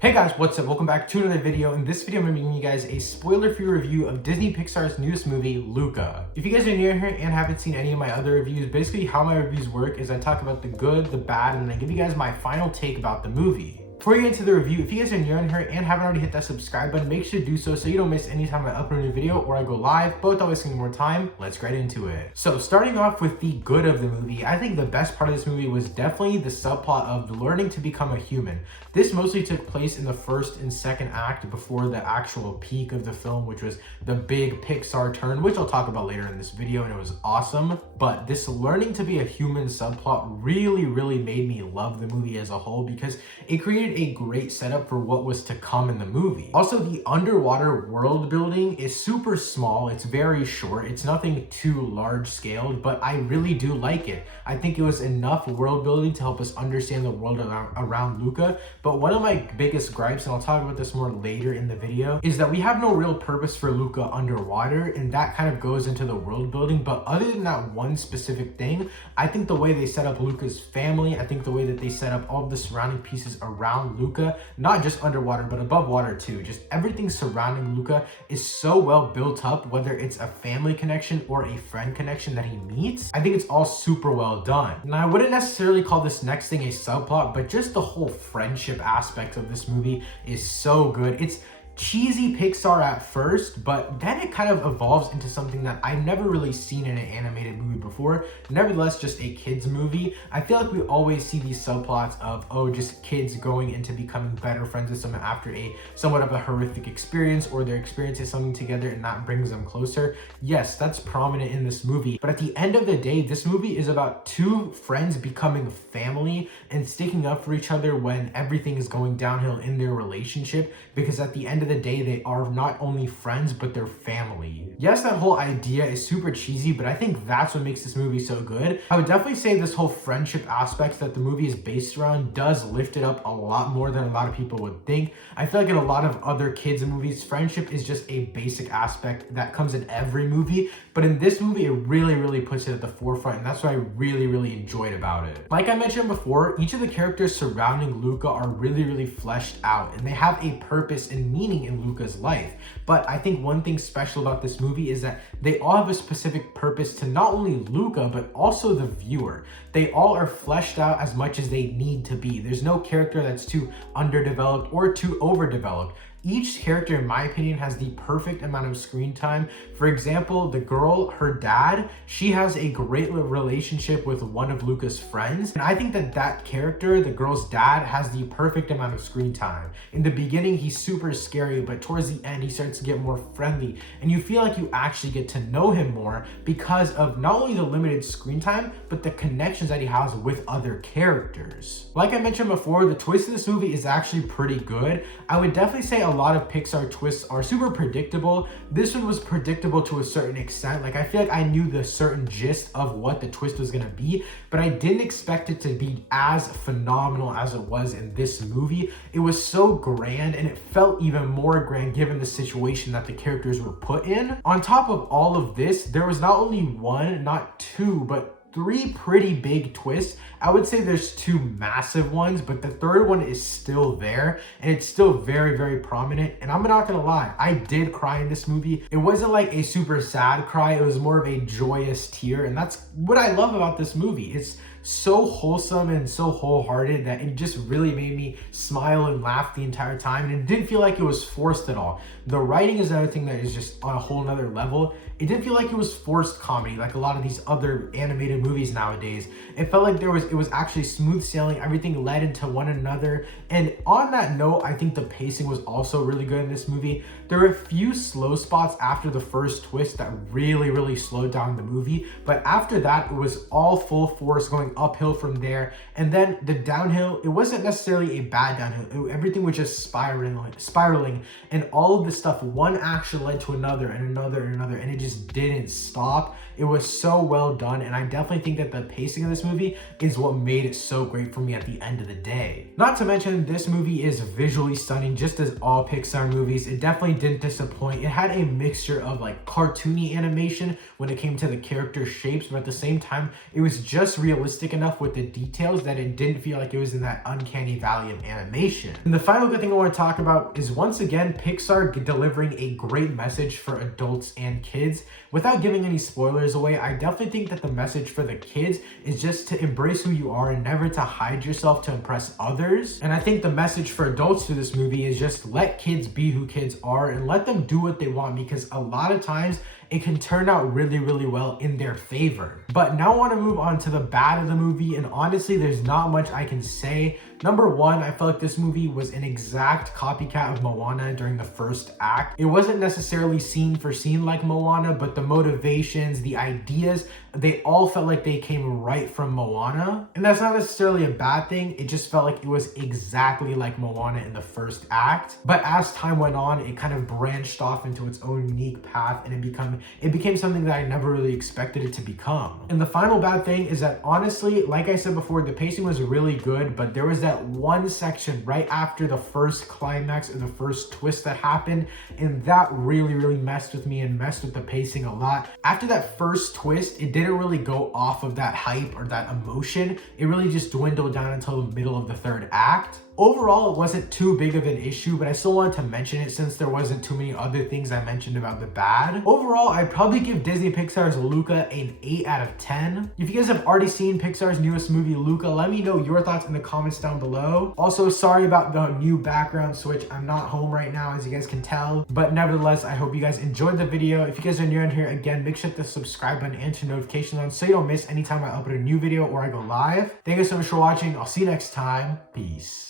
Hey guys, what's up? Welcome back to another video. In this video, I'm going to be giving you guys a spoiler-free review of Disney Pixar's newest movie, Luca. If you guys are new here and haven't seen any of my other reviews, basically how my reviews work is I talk about the good, the bad, and then I give you guys my final take about the movie. Before you get into the review, if you guys are new on here and haven't already hit that subscribe button, make sure to do so you don't miss any time I upload a video or I go live, both without wasting more time. Let's get into it. So starting off with the good of the movie, I think the best part of this movie was definitely the subplot of learning to become a human. This mostly took place in the first and second act before the actual peak of the film, which was the big Pixar turn, which I'll talk about later in this video, and it was awesome. But this learning to be a human subplot really made me love the movie as a whole because it created a great setup for what was to come in the movie. Also, the underwater world building is super small. It's very short. It's nothing too large scaled, but I really do like it. I think it was enough world building to help us understand the world around Luca. But one of my biggest gripes, and I'll talk about this more later in the video, is that we have no real purpose for Luca underwater, and that kind of goes into the world building. But other than that one specific thing, I think the way they set up Luca's family, I think the way that they set up all of the surrounding pieces around Luca, not just underwater, but above water too, just everything surrounding Luca is so well built up, whether it's a family connection or a friend connection that he meets. I think it's all super well done. Now, I wouldn't necessarily call this next thing a subplot, but just the whole friendship aspect of this movie is so good. It's cheesy Pixar at first, but then it kind of evolves into something that I've never really seen in an animated movie before. Nevertheless, just a kids movie. I feel like we always see these subplots of, oh, just kids going into becoming better friends with someone after a somewhat of a horrific experience, or they're experiencing something together and that brings them closer. Yes, that's prominent in this movie, but at the end of the day, this movie is about two friends becoming family and sticking up for each other when everything is going downhill in their relationship, because at the end of the day, they are not only friends, but they're family. Yes, that whole idea is super cheesy, but I think that's what makes this movie so good. I would definitely say this whole friendship aspect that the movie is based around does lift it up a lot more than a lot of people would think. I feel like in a lot of other kids movies, friendship is just a basic aspect that comes in every movie, but in this movie, it really puts it at the forefront, and that's what I really enjoyed about it. Like I mentioned before, each of the characters surrounding Luca are really fleshed out, and they have a purpose and meaning in Luca's life. But I think one thing special about this movie is that they all have a specific purpose to not only Luca, but also the viewer. They all are fleshed out as much as they need to be. There's no character that's too underdeveloped or too overdeveloped. Each character, in my opinion, has the perfect amount of screen time. For example, the girl, her dad, she has a great relationship with one of Luca's friends. And I think that that character, the girl's dad, has the perfect amount of screen time. In the beginning, he's super scary, but towards the end, he starts to get more friendly. And you feel like you actually get to know him more because of not only the limited screen time, but the connections that he has with other characters. Like I mentioned before, the twist of this movie is actually pretty good. I would definitely say a lot of Pixar twists are super predictable. This one was predictable to a certain extent. Like, I feel like I knew the certain gist of what the twist was gonna be, but I didn't expect it to be as phenomenal as it was in this movie. It was so grand, and it felt even more grand given the situation that the characters were put in. On top of all of this, there was not only one, not two, but three pretty big twists. I would say there's two massive ones, but the third one is still there, and it's still very prominent. And I'm not gonna lie, I did cry in this movie. It wasn't like a super sad cry, it was more of a joyous tear, and that's what I love about this movie. It's so wholesome and so wholehearted that it just really made me smile and laugh the entire time, and it didn't feel like it was forced at all. The writing is another thing that is just on a whole nother level. It didn't feel like it was forced comedy like a lot of these other animated movies nowadays. It felt like it was actually smooth sailing, everything led into one another. And on that note, I think the pacing was also really good in this movie. There were a few slow spots after the first twist that really slowed down the movie, but after that, it was all full force going uphill from there. And then the downhill, it wasn't necessarily a bad downhill. Everything was just spiraling, and all of this stuff, one action led to another and another, and it just didn't stop. It was so well done, and I definitely think that the pacing of this movie is what made it so great for me at the end of the day. Not to mention, this movie is visually stunning, just as all Pixar movies. It definitely didn't disappoint. It had a mixture of like cartoony animation when it came to the character shapes, but at the same time, it was just realistic realistic enough with the details that it didn't feel like it was in that uncanny valley of animation. And the final good thing I want to talk about is, once again, Pixar delivering a great message for adults and kids. Without giving any spoilers away, I definitely think that the message for the kids is just to embrace who you are and never to hide yourself to impress others. And I think the message for adults through this movie is just let kids be who kids are and let them do what they want, because a lot of times it can turn out really, really well in their favor. But now I want to move on to the bad of the movie, and honestly, there's not much I can say. Number one, I felt like this movie was an exact copycat of Moana during the first act. It wasn't necessarily scene for scene like Moana, but the motivations, the ideas, they all felt like they came right from Moana. And that's not necessarily a bad thing. It just felt like it was exactly like Moana in the first act. But as time went on, it kind of branched off into its own unique path, and it became something that I never really expected it to become. And the final bad thing is that, honestly, like I said before, the pacing was really good, but there was that one section right after the first climax or the first twist that happened, and that really, really messed with me and messed with the pacing a lot. After that first twist, it didn't really go off of that hype or that emotion. It really just dwindled down until the middle of the third act. Overall, it wasn't too big of an issue, but I still wanted to mention it since there wasn't too many other things I mentioned about the bad. Overall, I'd probably give Disney Pixar's Luca an 8 out of 10. If you guys have already seen Pixar's newest movie, Luca, let me know your thoughts in the comments down below. Also, sorry about the new background switch. I'm not home right now, as you guys can tell, but nevertheless, I hope you guys enjoyed the video. If you guys are new in here, again, make sure to hit the subscribe button and turn notifications on so you don't miss any time I upload a new video or I go live. Thank you so much for watching. I'll see you next time. Peace.